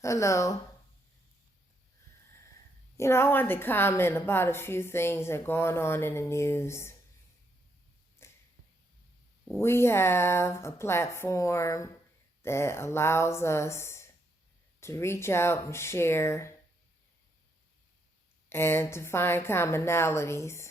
Hello. I wanted to comment about a few things that are going on in the news. We have a platform that allows us to reach out and share and to find commonalities.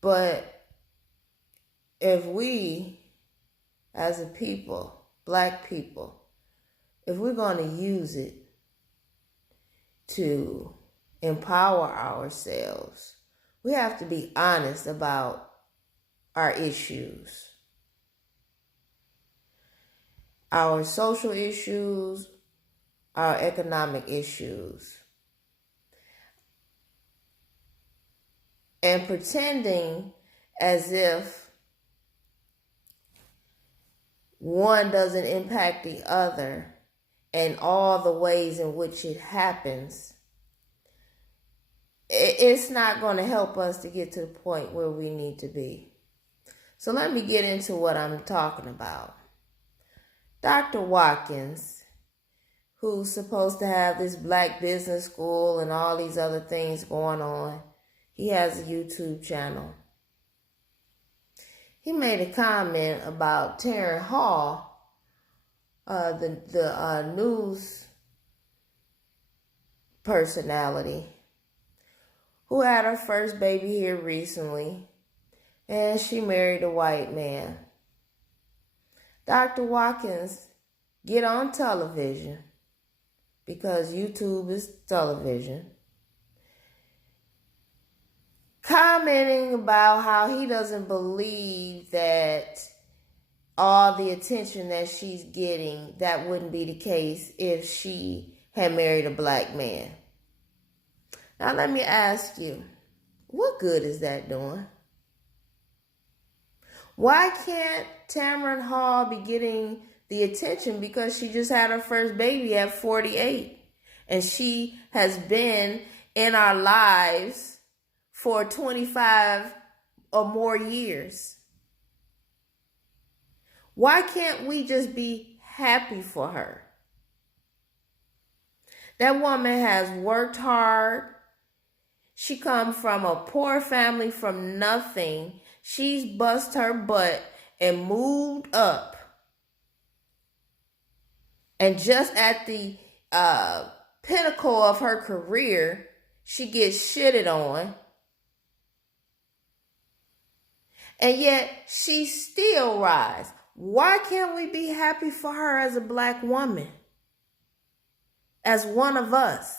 But if we, as a people, black people, if we're going to use it to empower ourselves, we have to be honest about our issues, our social issues, our economic issues. And pretending as if one doesn't impact the other and all the ways in which it happens, it's not going to help us to get to the point where we need to be. So let me get into what I'm talking about. Dr. Watkins, who's supposed to have this black business school and all these other things going on, he has a YouTube channel. He made a comment about Taryn Hall, the news personality, who had her first baby here recently, and she married a white man. Dr. Watkins, get on television, because YouTube is television, commenting about how he doesn't believe that all the attention that she's getting, that wouldn't be the case if she had married a black man. Now let me ask you, what good is that doing? Why can't Tamron Hall be getting the attention because she just had her first baby at 48 and she has been in our lives for 25 or more years? Why can't we just be happy for her? That woman has worked hard. She come from a poor family from nothing. She's bust her butt and moved up. And just at the pinnacle of her career, she gets shitted on. And yet she still rise. Why can't we be happy for her as a black woman? As one of us.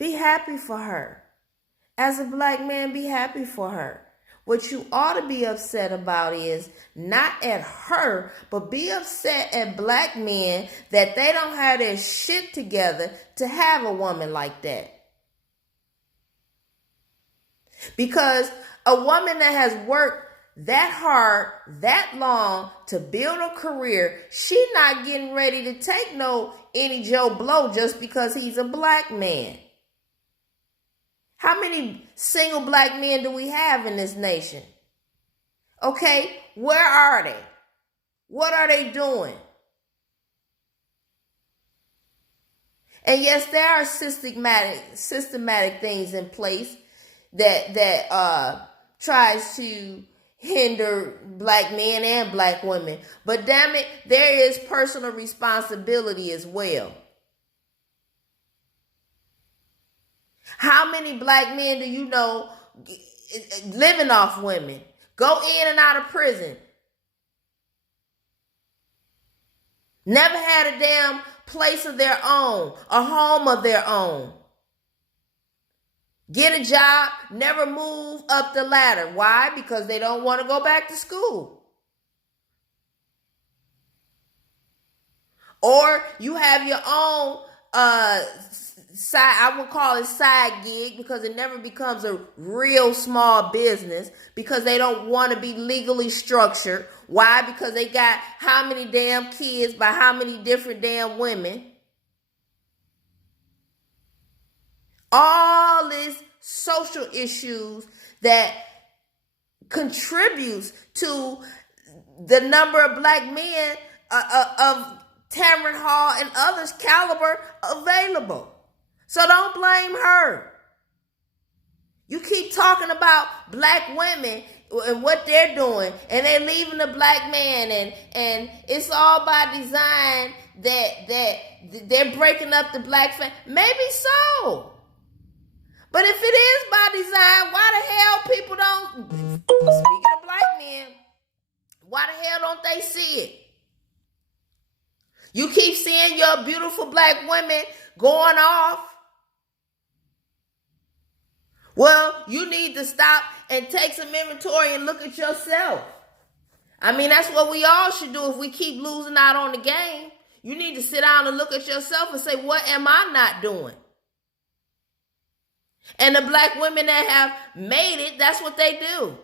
Be happy for her. As a black man, be happy for her. What you ought to be upset about is not at her, but be upset at black men that they don't have their shit together to have a woman like that. Because a woman that has worked that hard, that long to build a career, she not getting ready to take any Joe Blow just because he's a black man. How many single black men do we have in this nation? Okay, where are they? What are they doing? And yes, there are systematic things in place that tries to hinder black men and black women. But damn it, there is personal responsibility as well. How many black men do you know living off women? Go in and out of prison. Never had a damn place of their own, a home of their own. Get a job, never move up the ladder. Why? Because they don't want to go back to school. Or you have your own side, I would call it side gig, because it never becomes a real small business, because they don't want to be legally structured. Why? Because they got how many damn kids by how many different damn women. All these social issues that contributes to the number of black men of Tamron Hall and others caliber available. So don't blame her. You keep talking about black women and what they're doing, and they're leaving the black man, and it's all by design that they're breaking up the black family. Maybe so. But if it is by design, why the hell people don't, speaking of black men, why the hell don't they see it? You keep seeing your beautiful black women going off. Well, you need to stop and take some inventory and look at yourself. I mean, that's what we all should do if we keep losing out on the game. You need to sit down and look at yourself and say, what am I not doing? And the black women that have made it, that's what they do.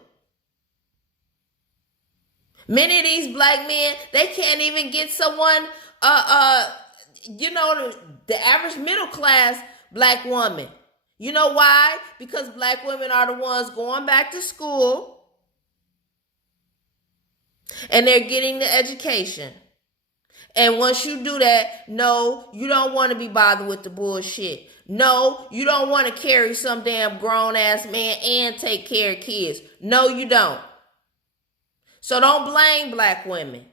Many of these black men, they can't even get someone, the average middle class black woman. You know why? Because black women are the ones going back to school and they're getting the education. And once you do that, no, you don't want to be bothered with the bullshit. No, you don't want to carry some damn grown-ass man and take care of kids. No, you don't. So don't blame black women.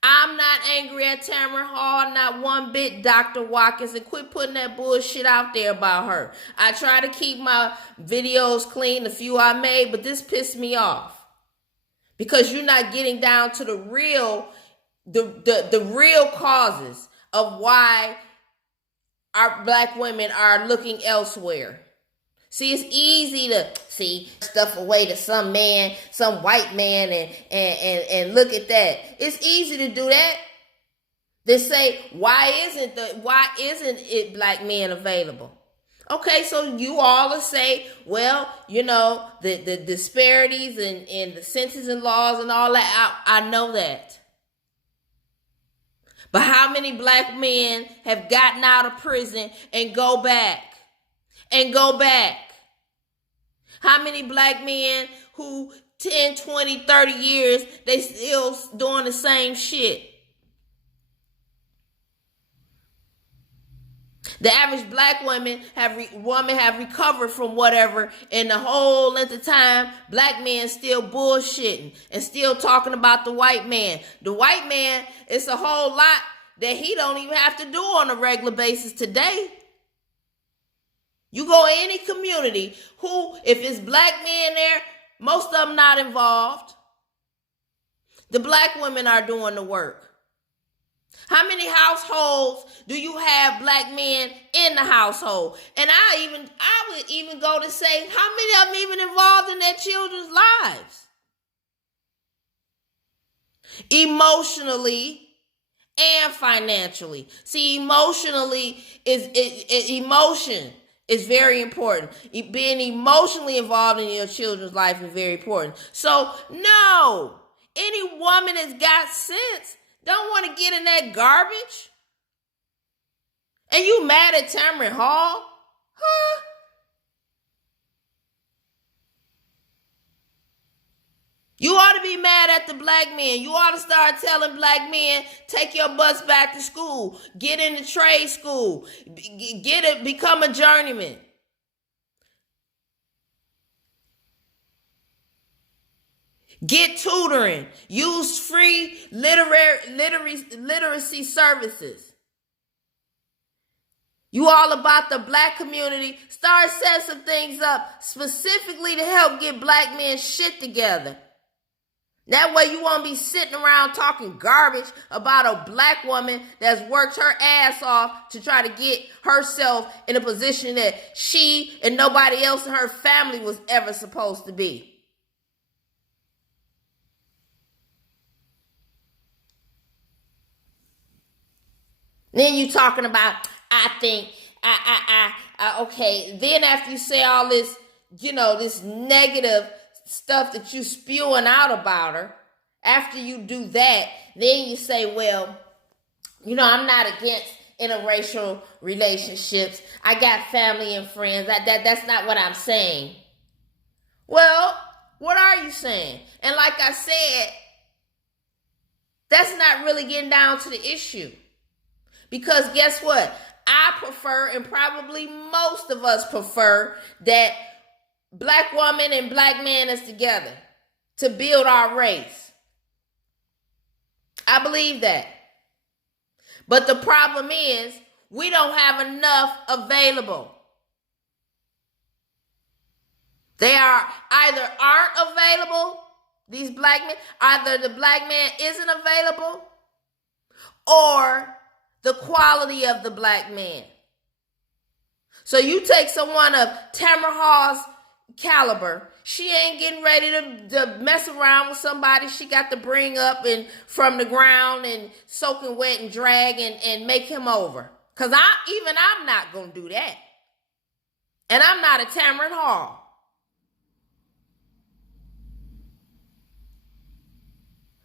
I'm not angry at Tamara Hall, not one bit, Dr. Watkins, and quit putting that bullshit out there about her. I try to keep my videos clean, the few I made, but this pissed me off. Because you're not getting down to the real causes of why our black women are looking elsewhere. See, it's easy to see stuff away to some man, some white man, and look at that. It's easy to do that. They say, why isn't it black men available? Okay, so you all will say, well, the disparities and the sentencing laws and all that. I know that. But how many black men have gotten out of prison and go back? How many black men who 10, 20, 30 years, they still doing the same shit? The average black woman have recovered from whatever, and the whole length of time, black men still bullshitting and still talking about the white man. The white man, it's a whole lot that he don't even have to do on a regular basis today. You go in any community, if it's black men there, most of them not involved. The black women are doing the work. How many households do you have black men in the household? And I would even go to say, how many of them even involved in their children's lives? Emotionally and financially. See, emotion is very important. Being emotionally involved in your children's life is very important. So, no, any woman that's got sense don't want to get in that garbage. And you mad at Tamara Hall? Huh? You ought to be mad at the black men. You ought to start telling black men, take your butts back to school. Get into trade school. Become a journeyman. Get tutoring. Use free literacy services. You all about the black community. Start setting some things up specifically to help get black men shit together. That way you won't be sitting around talking garbage about a black woman that's worked her ass off to try to get herself in a position that she and nobody else in her family was ever supposed to be. Then you talking about, okay. Then after you say all this, this negative stuff that you spewing out about her, after you do that, then you say, well, I'm not against interracial relationships. I got family and friends. That's not what I'm saying. Well, what are you saying? And like I said, that's not really getting down to the issue. Because guess what? I prefer, and probably most of us prefer, that black woman and black man is together to build our race. I believe that. But the problem is, we don't have enough available. They are either aren't available, these black men, either the black man isn't available, or the quality of the black man. So you take someone of Tamara Hall's caliber, she ain't getting ready to mess around with somebody she got to bring up and from the ground and soaking wet and drag and make him over. Because I'm not going to do that. And I'm not a Tamara Hall.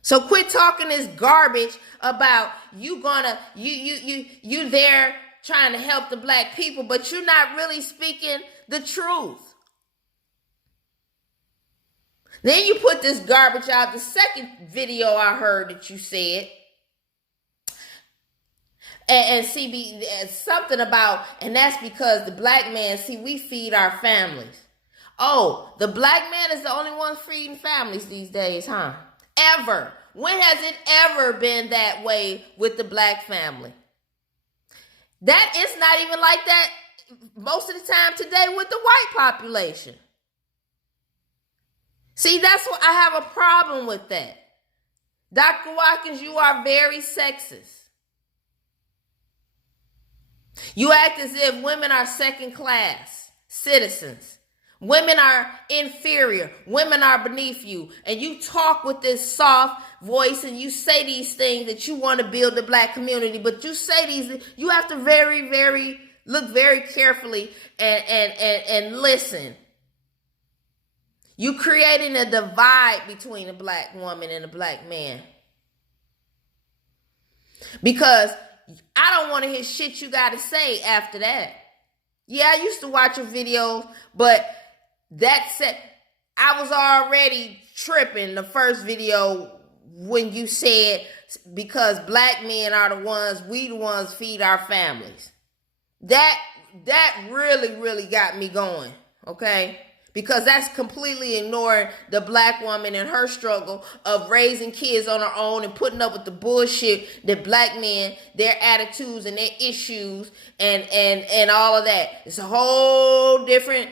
So quit talking this garbage about you there trying to help the black people, but you're not really speaking the truth. Then you put this garbage out. The second video I heard that you said, and see, something about, and that's because the black man, see, we feed our families. Oh, the black man is the only one feeding families these days, huh? Ever. When has it ever been that way with the black family? That is not even like that most of the time today with the white population. See, that's what I have a problem with that. Dr. Watkins, you are very sexist. You act as if women are second class citizens. Women are inferior. Women are beneath you. And you talk with this soft voice and you say these things that you want to build the black community. But you say these, you have to look very carefully and listen. You creating a divide between a black woman and a black man. Because I don't want to hear shit you got to say after that. Yeah, I used to watch your videos, but that said, I was already tripping the first video when you said because black men are we the ones feed our families. That really got me going, okay? Because that's completely ignoring the black woman and her struggle of raising kids on her own and putting up with the bullshit that black men, their attitudes and their issues and all of that. It's a whole different